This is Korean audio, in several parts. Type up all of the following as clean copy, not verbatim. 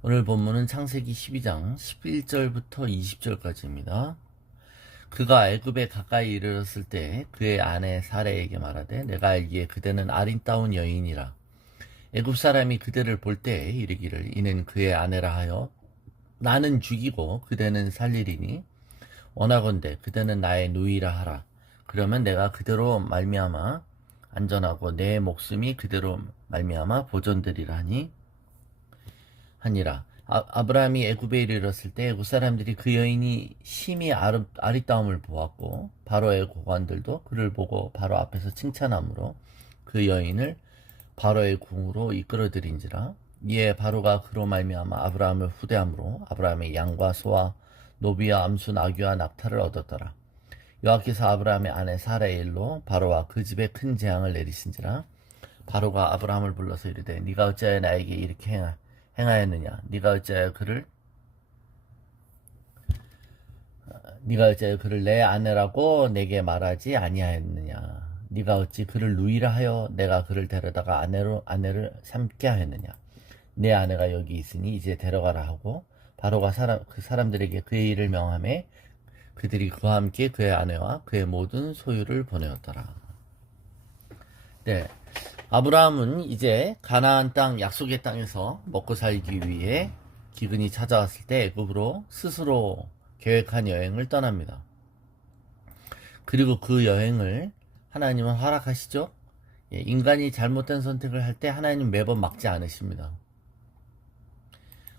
오늘 본문은 창세기 12장 11절부터 20절까지입니다. 그가 애굽에 가까이 이르렀을 때 그의 아내 사레에게 말하되 내가 알기에 그대는 아름다운 여인이라. 애굽 사람이 그대를 볼 때에 이르기를 이는 그의 아내라 하여 나는 죽이고 그대는 살리리니 원하건대 그대는 나의 누이라 하라. 그러면 내가 그대로 말미암아 안전하고 내 목숨이 그대로 말미암아 보존되리라 하니라. 아브라함이 애굽에 이르렀을 때 애굽 사람들이 그 여인이 심히 아리따움을 보았고 바로의 고관들도 그를 보고 바로 앞에서 칭찬하므로 그 여인을 바로의 궁으로 이끌어들인지라. 이에 바로가 그로 말미암아 아브라함을 후대함으로 아브라함의 양과 소와 노비와 암수 나귀와 낙타를 얻었더라. 여호와께서 아브라함의 아내 사라의 일로 바로와 그 집에 큰 재앙을 내리신지라. 바로가 아브라함을 불러서 이르되 네가 어찌하여 나에게 이렇게 행하였느냐? 네가 어찌하여 그를 내 아내라고 내게 말하지 아니하였느냐? 네가 어찌 그를 누이라 하여 내가 그를 데려다가 아내를 삼게 하였느냐? 내 아내가 여기 있으니 이제 데려가라 하고 바로가 그 사람들에게 그의 일을 명하매 그들이 그와 함께 그의 아내와 그의 모든 소유를 보내었더라. 네. 아브라함은 이제 가나안 땅 약속의 땅에서 먹고 살기 위해 기근이 찾아왔을 때 애굽으로 스스로 계획한 여행을 떠납니다. 그리고 그 여행을 하나님은 허락하시죠. 인간이 잘못된 선택을 할 때 하나님 매번 막지 않으십니다.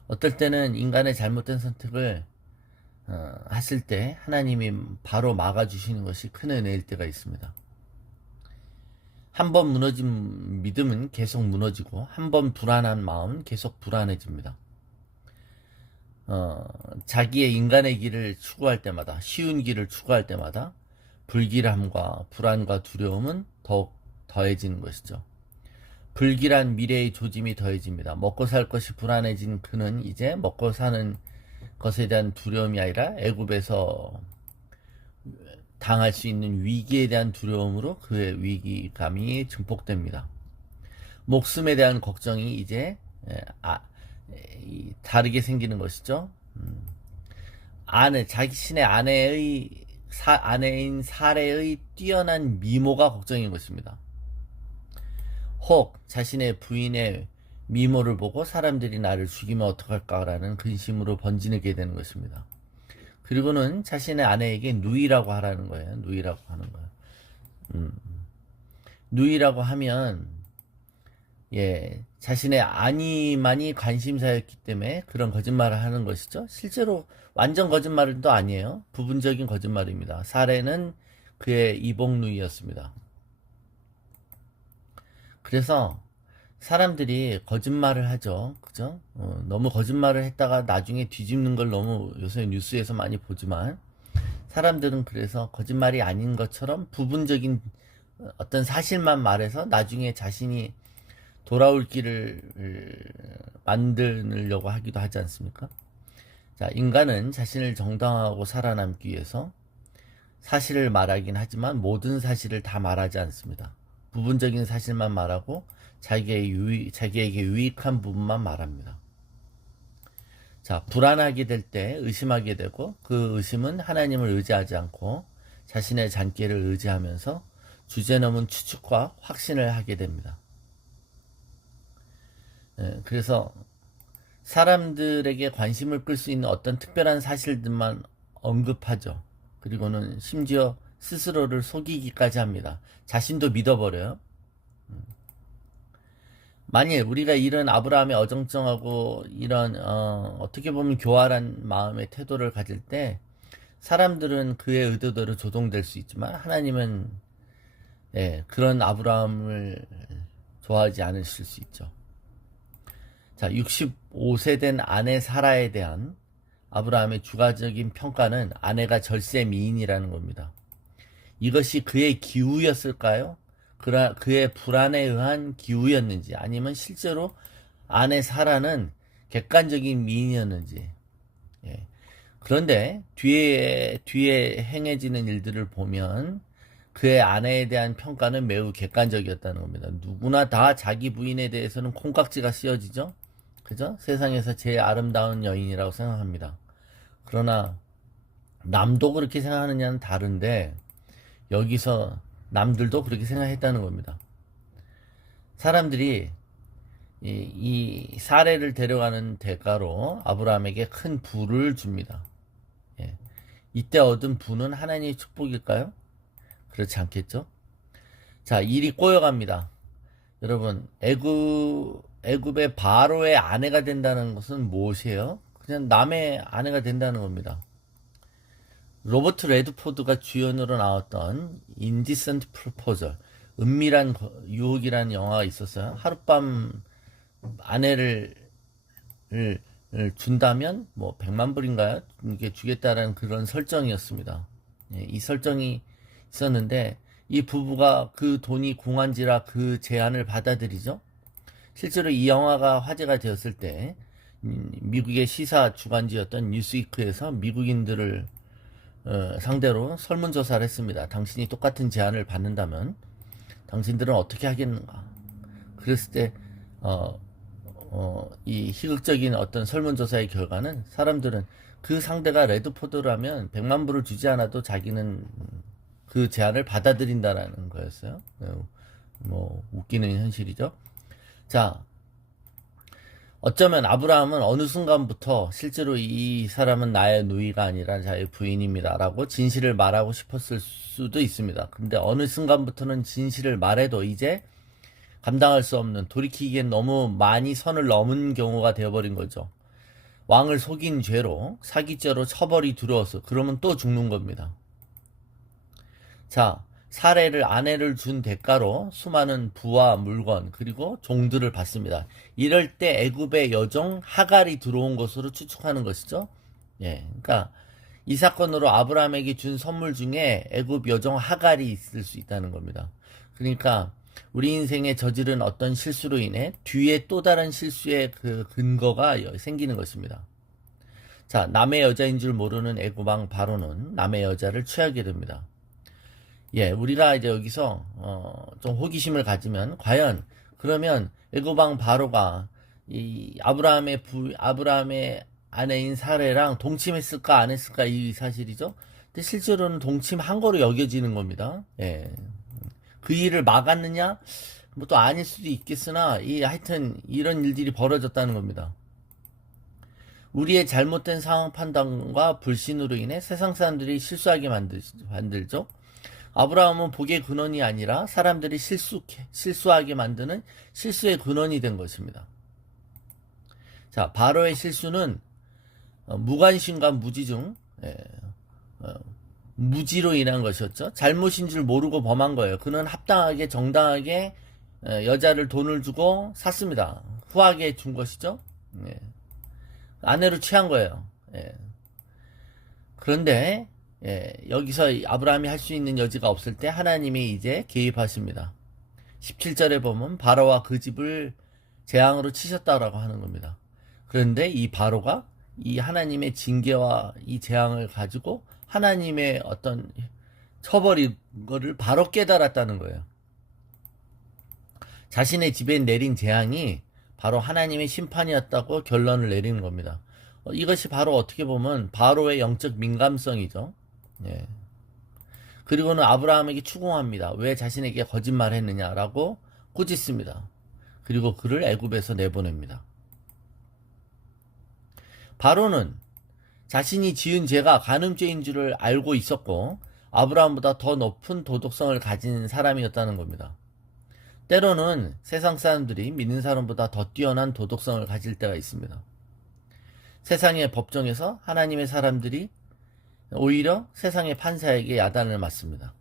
어떨 때는 인간의 잘못된 선택을 하실 때 하나님이 바로 막아주시는 것이 큰 은혜일 때가 있습니다. 한 번 무너진 믿음은 계속 무너지고 한 번 불안한 마음은 계속 불안해집니다. 자기의 인간의 길을 추구할 때마다 쉬운 길을 추구할 때마다 불길함과 불안과 두려움은 더욱 더해지는 것이죠. 불길한 미래의 조짐이 더해집니다. 먹고 살 것이 불안해진 그는 이제 먹고 사는 것에 대한 두려움이 아니라 애굽에서 당할 수 있는 위기에 대한 두려움으로 그의 위기감이 증폭됩니다. 목숨에 대한 걱정이 이제 다르게 생기는 것이죠. 자신의 아내인 사레의 뛰어난 미모가 걱정인 것입니다. 혹 자신의 부인의 미모를 보고 사람들이 나를 죽이면 어떡할까라는 근심으로 번지게 되는 것입니다. 그리고는 자신의 아내에게 누이라고 하라는 거예요. 누이라고 하는 거예요. 누이라고 하면 자신의 아니만이 관심사였기 때문에 그런 거짓말을 하는 것이죠. 실제로 완전 거짓말은 또 아니에요. 부분적인 거짓말입니다. 사례는 그의 이복 누이였습니다. 그래서 사람들이 거짓말을 하죠. 그죠? 너무 거짓말을 했다가 나중에 뒤집는 걸 너무 요새 뉴스에서 많이 보지만 사람들은 그래서 거짓말이 아닌 것처럼 부분적인 어떤 사실만 말해서 나중에 자신이 돌아올 길을 만들려고 하기도 하지 않습니까? 자, 인간은 자신을 정당하고 살아남기 위해서 사실을 말하긴 하지만 모든 사실을 다 말하지 않습니다. 부분적인 사실만 말하고 자기에게 유익한 부분만 말합니다. 자, 불안하게 될 때 의심하게 되고 그 의심은 하나님을 의지하지 않고 자신의 잔꾀를 의지하면서 주제넘은 추측과 확신을 하게 됩니다. 그래서 사람들에게 관심을 끌 수 있는 어떤 특별한 사실들만 언급하죠. 그리고는 심지어 스스로를 속이기까지 합니다. 자신도 믿어버려요. 만일 우리가 이런 아브라함의 어정쩡하고 이런 어떻게 보면 교활한 마음의 태도를 가질 때 사람들은 그의 의도대로 조종될 수 있지만 하나님은 그런 아브라함을 좋아하지 않으실 수 있죠. 자, 65세 된 아내 사라에 대한 아브라함의 주관적인 평가는 아내가 절세 미인이라는 겁니다. 이것이 그의 기우였을까요? 그의 불안에 의한 기우였는지 아니면 실제로 아내 사라는 객관적인 미인이었는지. 그런데 뒤에 행해지는 일들을 보면 그의 아내에 대한 평가는 매우 객관적이었다는 겁니다. 누구나 다 자기 부인에 대해서는 콩깍지가 씌어지죠. 그죠? 세상에서 제일 아름다운 여인이라고 생각합니다. 그러나 남도 그렇게 생각하느냐는 다른데 여기서 남들도 그렇게 생각했다는 겁니다. 사람들이 이 사례를 데려가는 대가로 아브라함에게 큰 부를 줍니다. 예. 이때 얻은 부는 하나님의 축복일까요? 그렇지 않겠죠? 자, 일이 꼬여갑니다. 여러분, 애굽의 바로의 아내가 된다는 것은 무엇이에요? 그냥 남의 아내가 된다는 겁니다. 로버트 레드포드가 주연으로 나왔던 인디센트 프로포절, 은밀한 유혹이라는 영화가 있었어요. 하룻밤 아내를 준다면 뭐 100만 불인가요? 이게 주겠다라는 그런 설정이었습니다. 예, 이 설정이 있었는데 이 부부가 그 돈이 공한지라 그 제안을 받아들이죠. 실제로 이 영화가 화제가 되었을 때 미국의 시사 주간지였던 뉴스위크에서 미국인들을 상대로 설문조사를 했습니다. 당신이 똑같은 제안을 받는다면 당신들은 어떻게 하겠는가? 그랬을 때 이 희극적인 어떤 설문조사의 결과는 사람들은 그 상대가 레드포드라면 100만 불을 주지 않아도 자기는 그 제안을 받아들인다라는 거였어요. 뭐 웃기는 현실이죠. 자, 어쩌면 아브라함은 어느 순간부터 실제로 이 사람은 나의 누이가 아니라 자의 부인입니다라고 진실을 말하고 싶었을 수도 있습니다. 근데 어느 순간부터는 진실을 말해도 이제 감당할 수 없는, 돌이키기엔 너무 많이 선을 넘은 경우가 되어버린 거죠. 왕을 속인 죄로, 사기죄로 처벌이 두려워서 그러면 또 죽는 겁니다. 자, 아내를 준 대가로 수많은 부와 물건 그리고 종들을 받습니다. 이럴 때 애굽의 여종 하갈이 들어온 것으로 추측하는 것이죠. 예, 그러니까 이 사건으로 아브라함에게 준 선물 중에 애굽 여종 하갈이 있을 수 있다는 겁니다. 그러니까 우리 인생에 저지른 어떤 실수로 인해 뒤에 또 다른 실수의 그 근거가 생기는 것입니다. 자, 남의 여자인 줄 모르는 애굽 왕 바로는 남의 여자를 취하게 됩니다. 예, 우리가 이제 여기서 좀 호기심을 가지면 과연 그러면 애굽 왕 바로가 이 아브라함의 아내인 사레랑 동침했을까 안 했을까 이 사실이죠. 근데 실제로는 동침한 거로 여겨지는 겁니다. 예. 그 일을 막았느냐? 뭐 또 아닐 수도 있겠으나 하여튼 이런 일들이 벌어졌다는 겁니다. 우리의 잘못된 상황 판단과 불신으로 인해 세상 사람들이 실수하게 만들죠. 아브라함은 복의 근원이 아니라 사람들이 실수하게 만드는 실수의 근원이 된 것입니다. 자, 바로의 실수는 무관심과 무지 중 무지로 인한 것이었죠. 잘못인 줄 모르고 범한 거예요. 그는 합당하게 정당하게 여자를 돈을 주고 샀습니다. 후하게 준 것이죠. 예. 아내로 취한 거예요. 예. 그런데 여기서 아브라함이 할 수 있는 여지가 없을 때 하나님이 이제 개입하십니다. 17절에 보면 바로와 그 집을 재앙으로 치셨다라고 하는 겁니다. 그런데 이 바로가 이 하나님의 징계와 이 재앙을 가지고 하나님의 어떤 처벌인 거를 바로 깨달았다는 거예요. 자신의 집에 내린 재앙이 바로 하나님의 심판이었다고 결론을 내리는 겁니다. 이것이 바로 어떻게 보면 바로의 영적 민감성이죠. 예. 그리고는 아브라함에게 추궁합니다. 왜 자신에게 거짓말을 했느냐라고 꾸짖습니다. 그리고 그를 애굽에서 내보냅니다. 바로는 자신이 지은 죄가 간음죄인 줄을 알고 있었고 아브라함보다 더 높은 도덕성을 가진 사람이었다는 겁니다. 때로는 세상 사람들이 믿는 사람보다 더 뛰어난 도덕성을 가질 때가 있습니다. 세상의 법정에서 하나님의 사람들이 오히려 세상의 판사에게 야단을 맞습니다.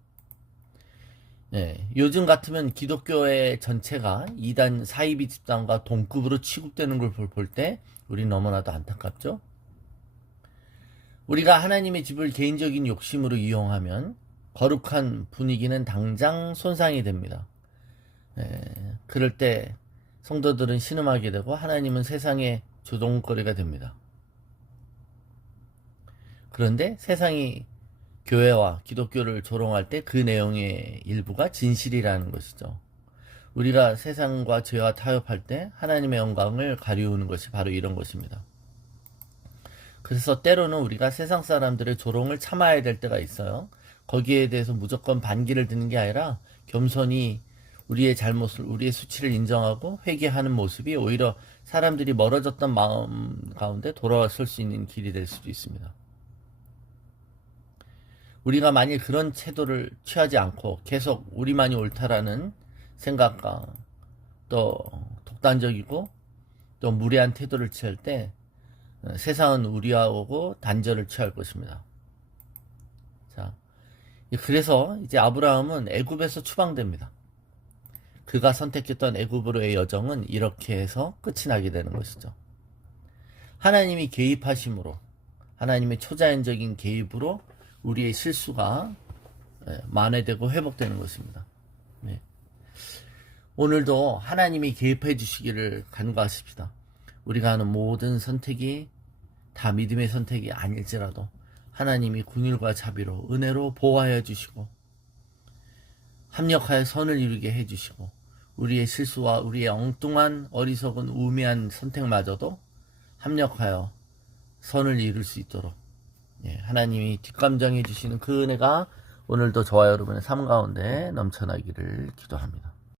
요즘 같으면 기독교의 전체가 이단 사이비 집단과 동급으로 취급되는 걸 볼 때 우린 너무나도 안타깝죠. 우리가 하나님의 집을 개인적인 욕심으로 이용하면 거룩한 분위기는 당장 손상이 됩니다. 그럴 때 성도들은 신음하게 되고 하나님은 세상의 조종거리가 됩니다. 그런데 세상이 교회와 기독교를 조롱할 때 그 내용의 일부가 진실이라는 것이죠. 우리가 세상과 죄와 타협할 때 하나님의 영광을 가리우는 것이 바로 이런 것입니다. 그래서 때로는 우리가 세상 사람들의 조롱을 참아야 될 때가 있어요. 거기에 대해서 무조건 반기를 드는 게 아니라 겸손히 우리의 잘못을, 우리의 수치를 인정하고 회개하는 모습이 오히려 사람들이 멀어졌던 마음 가운데 돌아설 수 있는 길이 될 수도 있습니다. 우리가 만일 그런 태도를 취하지 않고 계속 우리만이 옳다라는 생각과 또 독단적이고 또 무례한 태도를 취할 때 세상은 우리하고 단절을 취할 것입니다. 자, 그래서 이제 아브라함은 애굽에서 추방됩니다. 그가 선택했던 애굽으로의 여정은 이렇게 해서 끝이 나게 되는 것이죠. 하나님이 개입하심으로, 하나님의 초자연적인 개입으로 우리의 실수가 만회되고 회복되는 것입니다. 네. 오늘도 하나님이 개입해 주시기를 간구하십시다. 우리가 하는 모든 선택이 다 믿음의 선택이 아닐지라도 하나님이 긍휼과 자비로 은혜로 보호하여 주시고 합력하여 선을 이루게 해주시고 우리의 실수와 우리의 엉뚱한 어리석은 우매한 선택마저도 합력하여 선을 이룰 수 있도록 하나님이 뒷감당해 주시는 그 은혜가 오늘도 저와 여러분의 삶 가운데 넘쳐나기를 기도합니다.